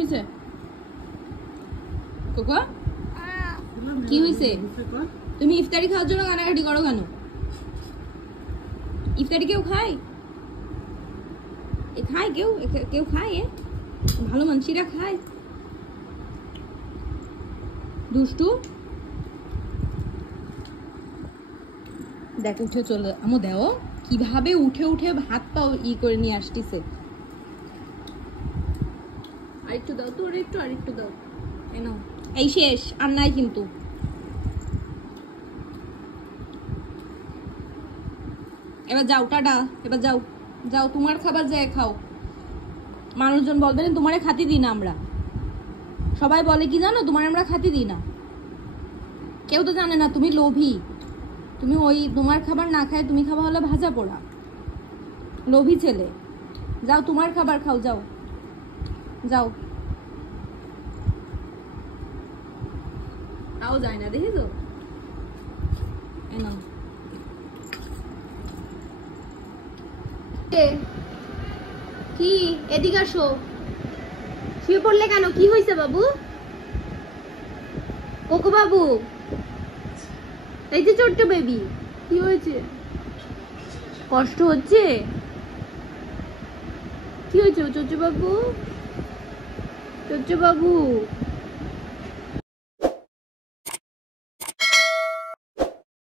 হইছে কোকো কি হইছে? তুমি ইফতারি খাওয়ার জন্য কানাকাটি করো কেন? ইফতারি কেউ খায়? খায় কেউ? কেউ খায়? ভালো মানুষেরা খায়? দুষ্টু দেখ উঠে চলে আমো দেও কিভাবে উঠে উঠে হাত পাও করে নিয়ে আসতেছে। আরেকটু দাও তো, আরেকটু দাও। এই শেষ, আর নাই কিন্তু। এবার যাও, টাটা। এবার যাও যাও, তোমার খাবার যায় খাও। মানুষজন বলবে না তোমারে খাতি দিই না আমরা। সবাই বলে কি জানো, তোমার আমরা খাতি দিই না। কেউ তো জানে না তুমি লোভী। তুমি ওই তোমার খাবার না খায় তুমি খাবা হলে ভাজা পোড়া। লোভী ছেলে। যাও তোমার খাবার খাও, যাও যাও। তাও যায় না, দেখেছো? কি এদিকে আসো। শুয়ে পড়লে কেন? কি হয়েছে বাবু? কোকো বাবু, এই যে ছোট্ট বেবি, কি হয়েছে? কষ্ট হচ্ছে? কি হয়েছে চোচো বাবু? চোচো বাবু